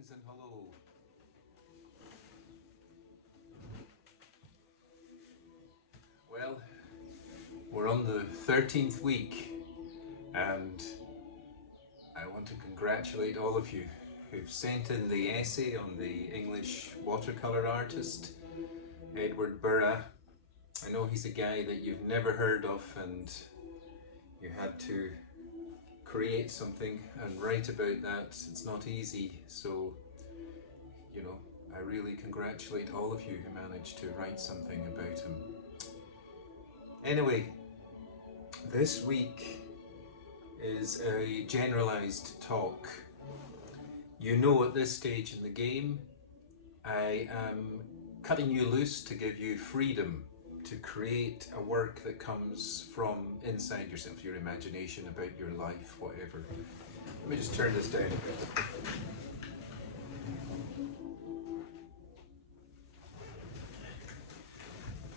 Greetings and hello. Well, we're on the 13th week and I want to congratulate all of you who've sent in the essay on the English watercolour artist, Edward Burra. I know he's a guy that you've never heard of and you had to create something and write about that. It's not easy, so I really congratulate all of you who managed to write something about him. Anyway, this week is a generalized talk. You know, at this stage in the game, I am cutting you loose to give you freedom to create a work that comes from inside yourself, your imagination, about your life, whatever. Let me just turn this down a bit.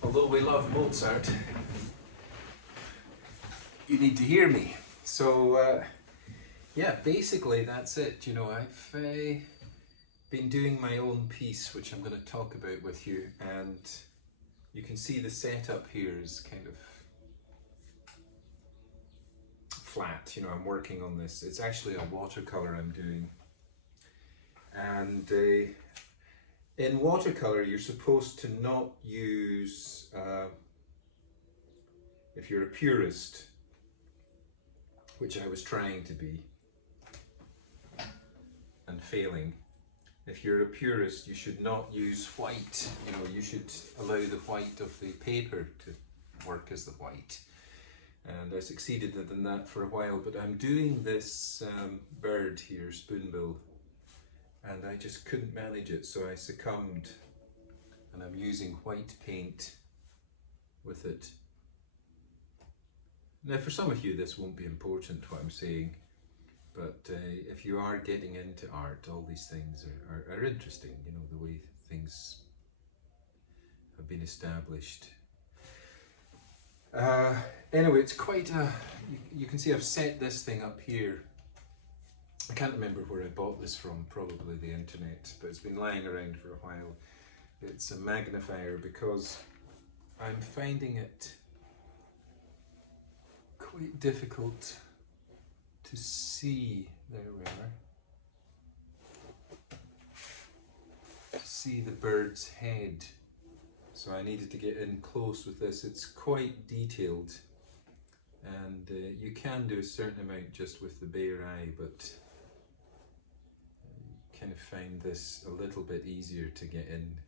Although we love Mozart, you need to hear me. So yeah, basically that's it. I've been doing my own piece, which I'm going to talk about with you, and you can see the setup here is kind of flat. I'm working on this. It's actually a watercolor I'm doing, and in watercolor you're supposed to not use, if you're a purist, which I was trying to be and failing. If you're a purist, you should not use white. You should allow the white of the paper to work as the white. And I succeeded in that for a while, but I'm doing this bird here, spoonbill, and I just couldn't manage it, so I succumbed, and I'm using white paint with it. Now, for some of you this won't be important what I'm saying, but if you are getting into art, all these things are interesting, the way things have been established. Anyway, it's quite you can see I've set this thing up here. I can't remember where I bought this from, probably the internet, but it's been lying around for a while. It's a magnifier because I'm finding it quite difficult to see. There we are. To see the bird's head. So I needed to get in close with this. It's quite detailed, and you can do a certain amount just with the bare eye, but you kind of find this a little bit easier to get in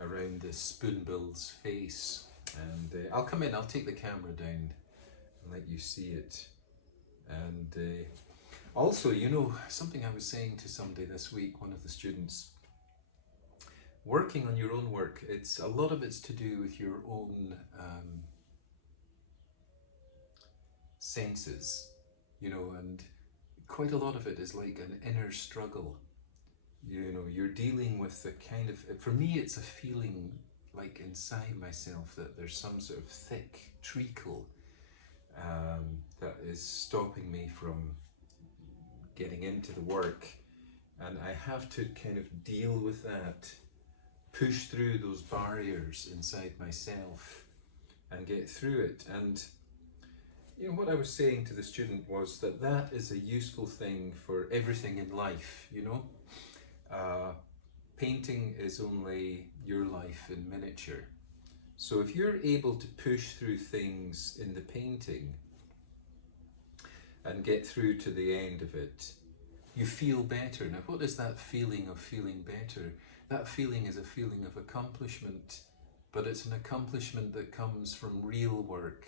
around the spoonbill's face. And I'll come in, I'll take the camera down and let you see it. And also, something I was saying to somebody this week, one of the students, working on your own work, a lot of it's to do with your own senses, and quite a lot of it is like an inner struggle. You're dealing with the kind of, for me it's a feeling like inside myself that there's some sort of thick treacle that is stopping me from getting into the work, and I have to kind of deal with that, push through those barriers inside myself and get through it. And what I was saying to the student was that is a useful thing for everything in life. Painting is only your life in miniature. So if you're able to push through things in the painting and get through to the end of it, you feel better. Now, what is that feeling of feeling better? That feeling is a feeling of accomplishment, but it's an accomplishment that comes from real work,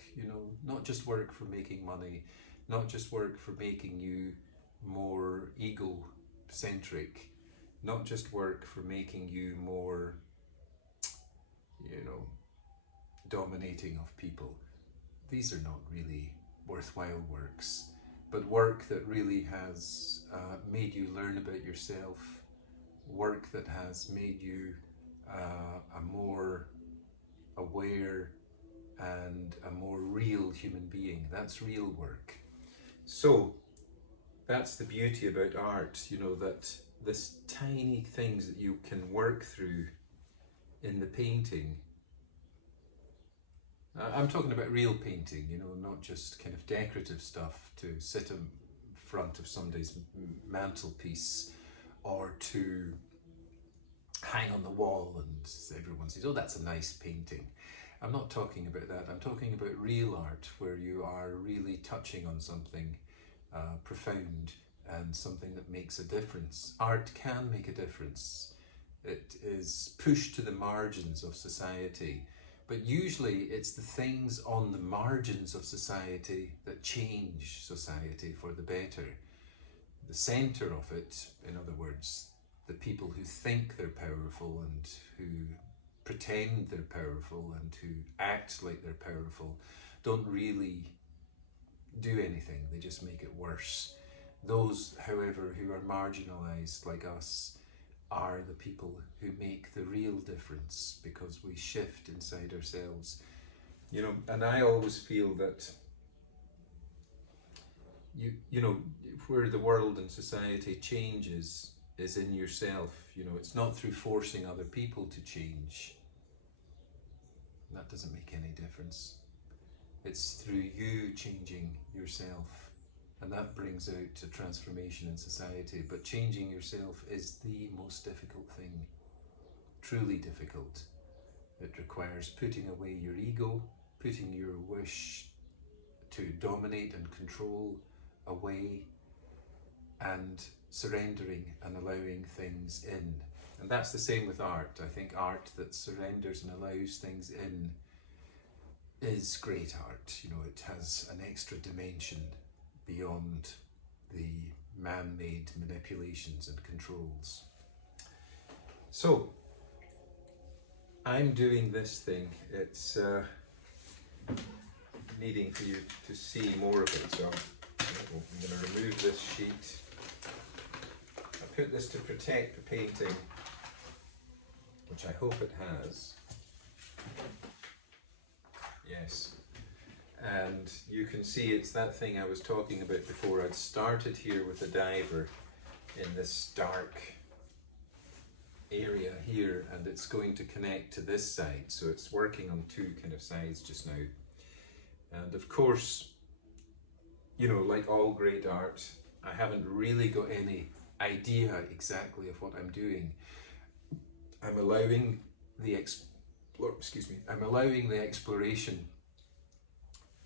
not just work for making money, not just work for making you more egocentric, not just work for making you more, dominating of people. These are not really worthwhile works, but work that really has made you learn about yourself, work that has made you a more aware and a more real human being. That's real work. So that's the beauty about art, that this tiny things that you can work through in the painting. I'm talking about real painting, you know, not just kind of decorative stuff to sit in front of somebody's mantelpiece or to hang on the wall and everyone says, oh, that's a nice painting. I'm not talking about that. I'm talking about real art where you are really touching on something profound and something that makes a difference. Art can make a difference. It is pushed to the margins of society, but usually it's the things on the margins of society that change society for the better. The centre of it, in other words, the people who think they're powerful and who pretend they're powerful and who act like they're powerful, don't really do anything, they just make it worse. Those, however, who are marginalised like us are the people who make the real difference, because we shift inside ourselves. You know, and I always feel that you know, where the world and society changes is in yourself. You know, it's not through forcing other people to change. That doesn't make any difference. It's through you changing yourself, and that brings out a transformation in society. But changing yourself is the most difficult thing, truly difficult. It requires putting away your ego, putting your wish to dominate and control away, and surrendering and allowing things in. And that's the same with art. I think art that surrenders and allows things in is great art. You know, it has an extra dimension beyond the man-made manipulations and controls. So, I'm doing this thing. It's needing for you to see more of it. So I'm going to remove this sheet. I put this to protect the painting, which I hope it has. Yes. And you can see it's that thing I was talking about before. I'd started here with a diver in this dark area here, and it's going to connect to this side. So it's working on two kind of sides just now. And of course, you know, like all great art, I haven't really got any idea exactly of what I'm doing. I'm allowing the exploration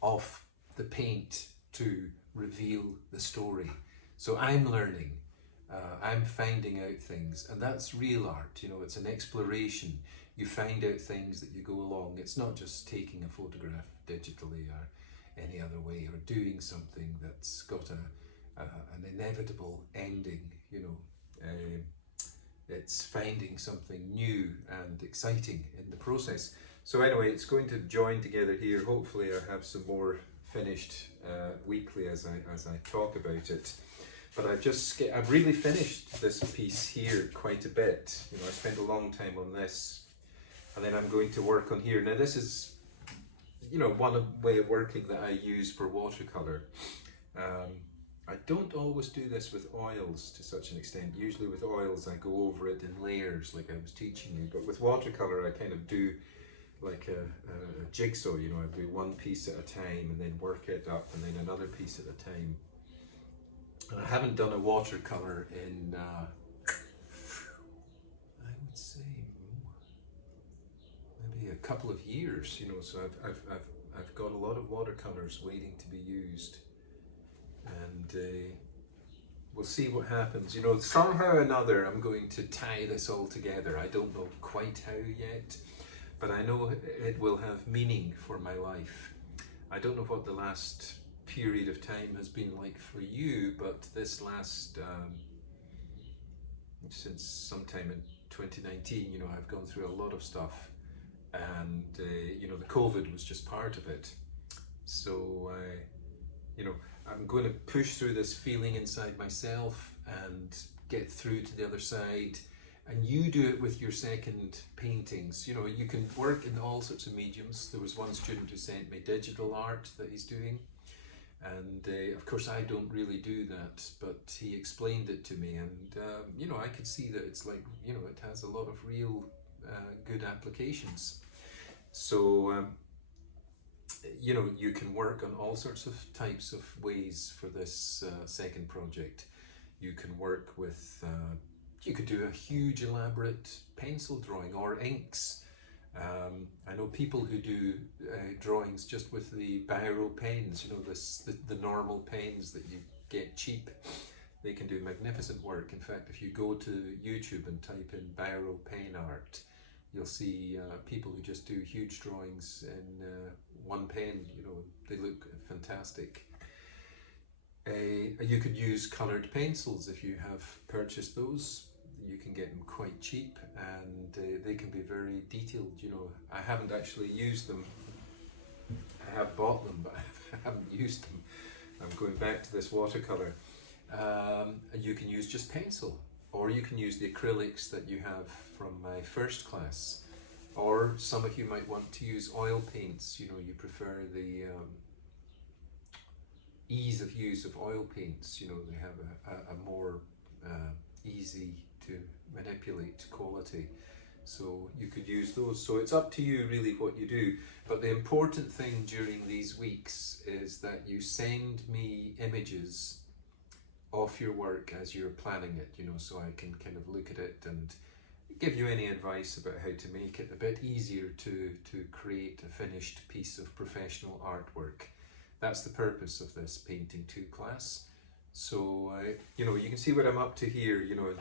of the paint to reveal the story. So I'm learning, I'm finding out things, and that's real art. You know, it's an exploration. You find out things that you go along. It's not just taking a photograph digitally or any other way, or doing something that's got an inevitable ending. You know, it's finding something new and exciting in the process. So anyway, it's going to join together here. Hopefully I have some more finished weekly as I talk about it. But I've really finished this piece here quite a bit. You know, I spent a long time on this, and then I'm going to work on here. Now this is, you know, one way of working that I use for watercolour. I don't always do this with oils to such an extent. Usually with oils I go over it in layers like I was teaching you, but with watercolour I kind of do like a jigsaw. You know, I do one piece at a time and then work it up, and then another piece at a time. And I haven't done a watercolour in I would say maybe a couple of years. You know, so I've got a lot of watercolours waiting to be used, and we'll see what happens. You know, somehow or another I'm going to tie this all together. I don't know quite how yet, but I know it will have meaning for my life. I don't know what the last period of time has been like for you, but this last since sometime in 2019, you know, I've gone through a lot of stuff, and you know, the COVID was just part of it. So you know, I'm going to push through this feeling inside myself and get through to the other side. And you do it with your second paintings. You know, you can work in all sorts of mediums. There was one student who sent me digital art that he's doing. And of course, I don't really do that, but he explained it to me, and you know, I could see that it's like, you know, it has a lot of real good applications. So, you know, you can work on all sorts of types of ways for this second project. You can work with, you could do a huge elaborate pencil drawing or inks. I know people who do drawings just with the biro pens, you know, the normal pens that you get cheap. They can do magnificent work. In fact, if you go to YouTube and type in biro pen art, you'll see people who just do huge drawings in one pen. You know, they look fantastic. You could use coloured pencils if you have purchased those. You can get them quite cheap, and they can be very detailed. You know, I haven't actually used them. I have bought them, but I haven't used them. I'm going back to this watercolour. You can use just pencil, or you can use the acrylics that you have from my first class, or some of you might want to use oil paints. You know, you prefer the ease of use of oil paints. You know, they have a more easy to manipulate quality, so you could use those. So it's up to you really what you do, but the important thing during these weeks is that you send me images of your work as you're planning it, you know, so I can kind of look at it and give you any advice about how to make it a bit easier to create a finished piece of professional artwork. That's the purpose of this Painting 2 class. So, you know, you can see what I'm up to here. You know,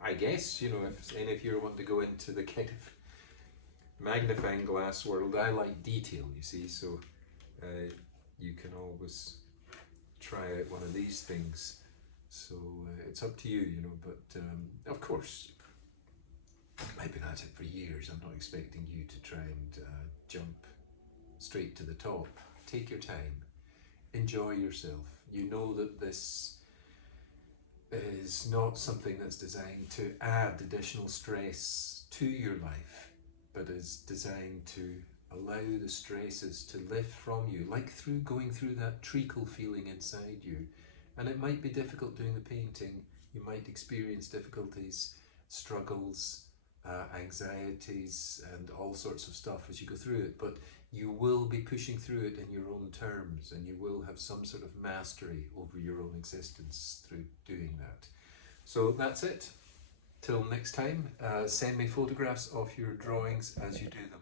I guess, you know, if any of you want to go into the kind of magnifying glass world, I like detail, you see, so you can always try out one of these things. So it's up to you, you know, but of course, I've been at it for years. I'm not expecting you to try and jump straight to the top. Take your time, enjoy yourself. You know that this is not something that's designed to add additional stress to your life, but is designed to allow the stresses to lift from you, like through going through that treacle feeling inside you. And it might be difficult doing the painting. You might experience difficulties, struggles, anxieties, and all sorts of stuff as you go through it, but you will be pushing through it in your own terms, and you will have some sort of mastery over your own existence through doing that. So that's it. Till next time, send me photographs of your drawings as you do them.